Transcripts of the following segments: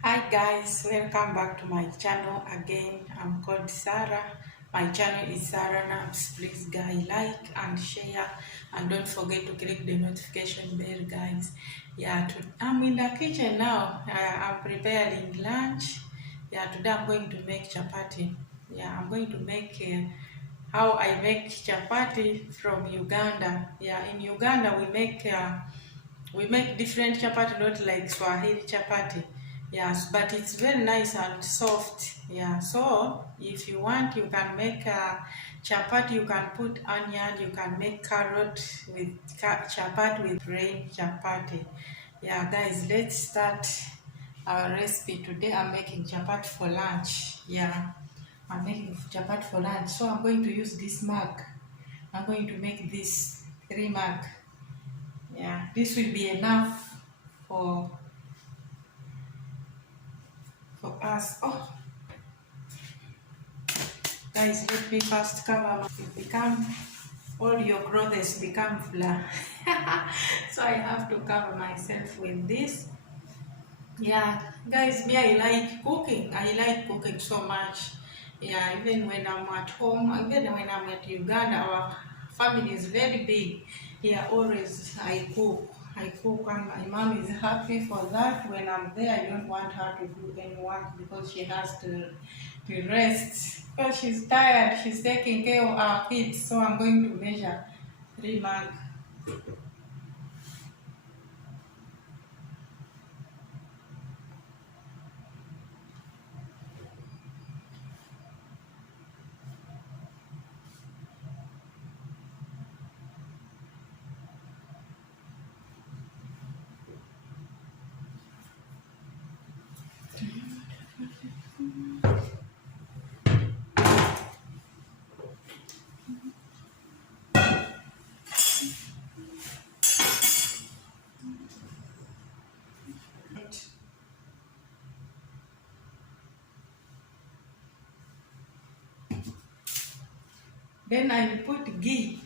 Hi guys, welcome back to my channel again. I'm called Sarah. My channel is Sarah Naps. Please guys like and share and don't forget to click the notification bell guys. I'm in the kitchen now. I'm preparing lunch. Today I'm going to make chapati. I'm going to make how I make chapati from Uganda. In Uganda we make different chapati, not like Swahili chapati. Yes, but it's very nice and soft. So if you want, you can make a chapati. You can put onion. You can make carrot with chapati with plain chapati. Guys, let's start our recipe today. I'm making chapati for lunch. I'm making chapati for lunch. So I'm going to use this mug. I'm going to make this 3 mug. This will be enough for us. Oh, guys, let me first cover become all your clothes become blur. So I have to cover myself with this. Guys, me I like cooking. I like cooking so much. Even when I'm at home, even when I'm at Uganda, our family is very big. Always I cook. I cook and my mom is happy for that. When I'm there, I don't want her to do any work because she has to rest. Because she's tired, she's taking care of our kids. So I'm going to measure 3 mug. Then I will put ghee.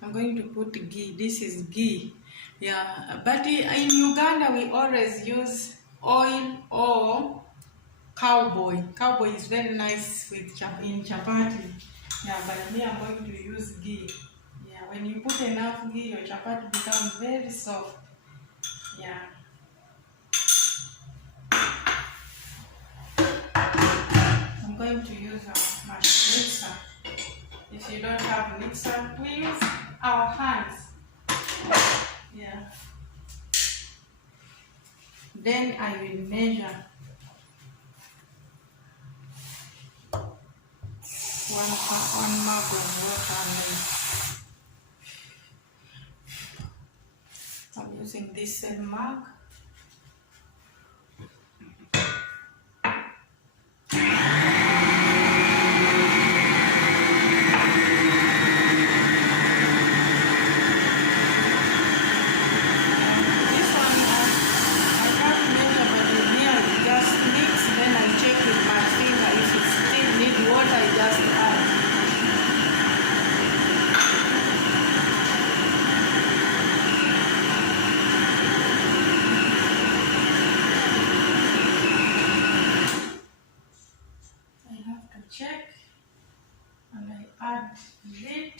I'm going to put ghee. This is ghee. But in Uganda we always use oil or cowboy. Cowboy is very nice with in chapati. But me I'm going to use ghee. When you put enough ghee, your chapati becomes very soft. Yeah. I'm going to use a mixer. If you don't have mixer, we use our hands. Then I will measure one mug of water. I'm using this same mug. Check and I add it.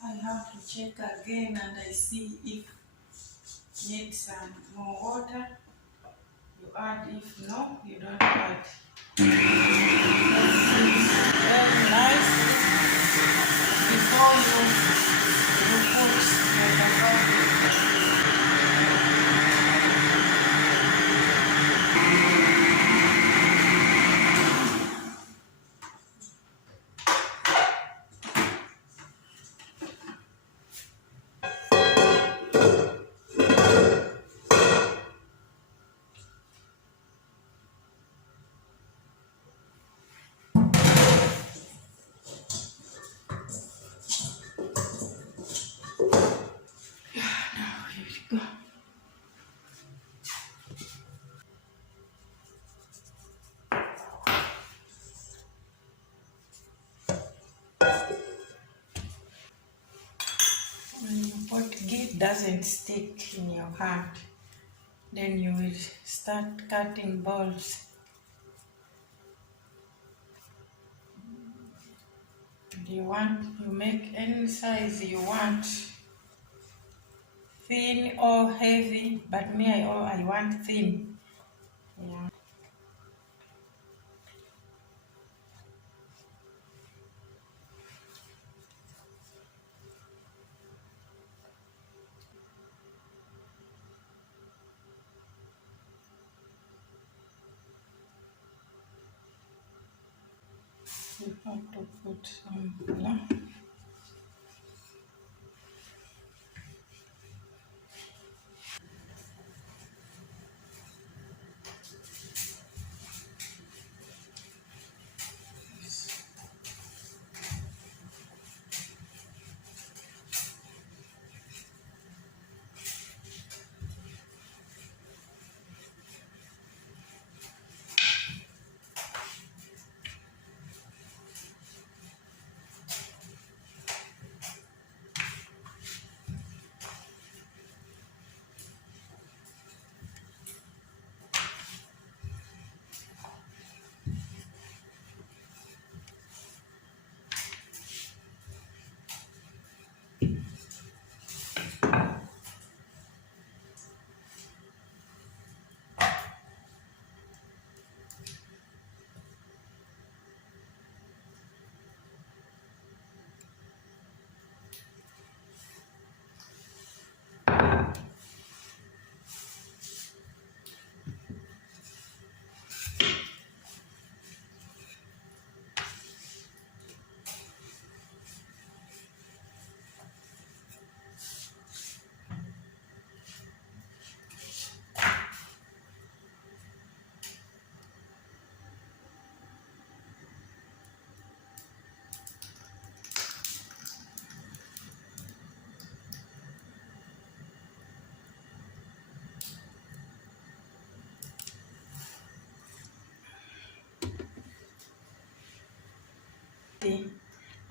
I have to check again and I see if need some more water. You add, if no, you don't add. Very nice. Before you put the When you put ghee doesn't stick in your hand, then you will start cutting balls. You make any size you want, thin or heavy, but me I want thin. Yeah. You have to put some flour.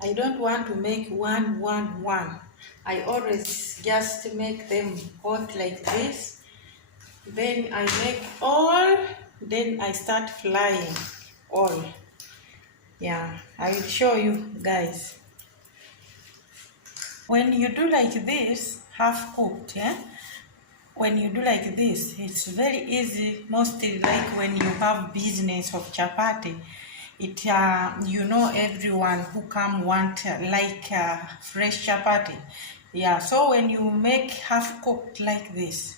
I don't want to make one. I always just make them hot like this. Then I make all, then I start flying all. Yeah, I will show you guys. When you do like this, half cooked, yeah? When you do like this, it's very easy, mostly like when you have business of chapati. It you know, everyone who come want fresh chapati. Yeah, so when you make half cooked like this,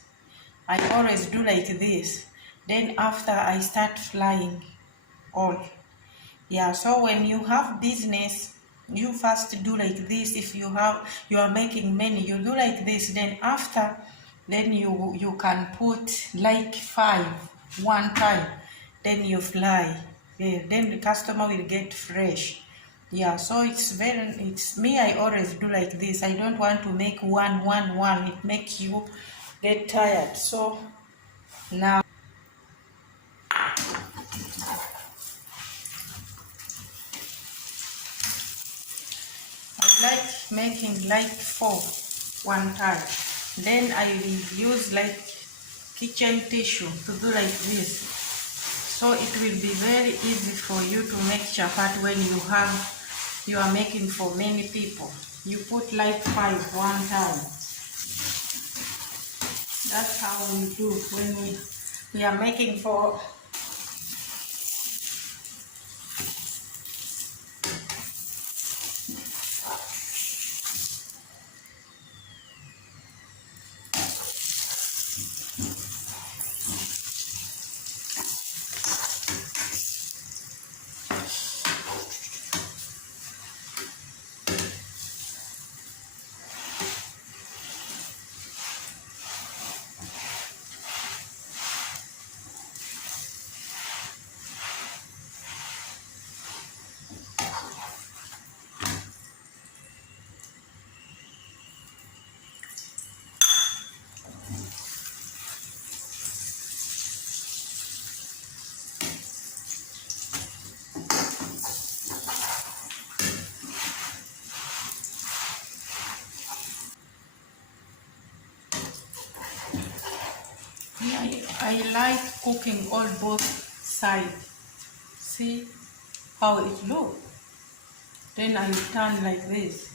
I always do like this. Then after I start flying all. Yeah, so when you have business, you first do like this. If you are making many, you do like this. Then after, then you can put like 5 one time. Then you fly. Yeah, then the customer will get fresh. Yeah, so it's me. I always do like this. I don't want to make one. It makes you get tired. So now I like making like 4 one time. Then I will use like kitchen tissue to do like this. So it will be very easy for you to make chapati when you are making for many people. You put like 5 one time. That's how we do when we are making for. I like cooking on both sides. See how it looks. Then I turn like this.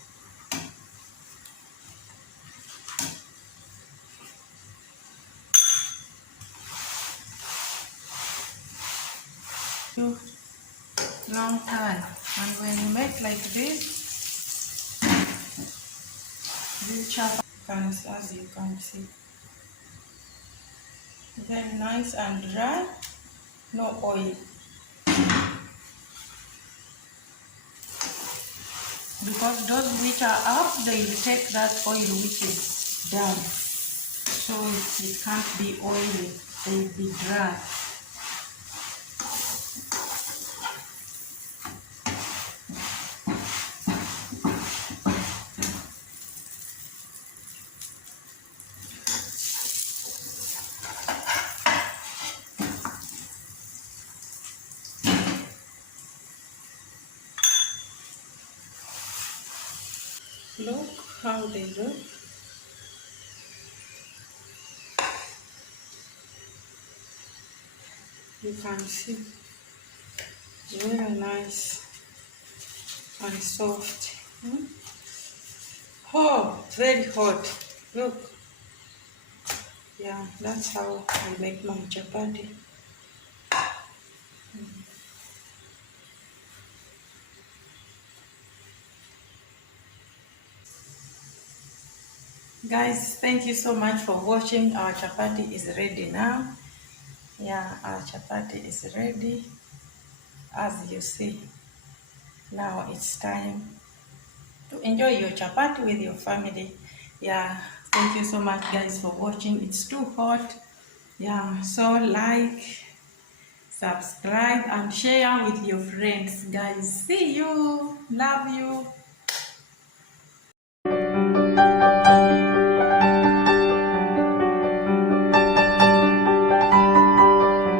Long time. And when you make like this chapati, as you can see, very nice and dry, no oil. Because those which are up, they will take that oil which is down. So it can't be oily, they will be dry. Look how they look. You can see, very nice and soft. Oh, very hot. Look. Yeah, that's how I make my chapati. Guys, thank you so much for watching. Our chapati is ready now. Yeah, our chapati is ready. As you see, now it's time to enjoy your chapati with your family. Yeah, thank you so much guys for watching. It's too hot. Yeah, so like, subscribe and share with your friends. Guys, see you. Love you.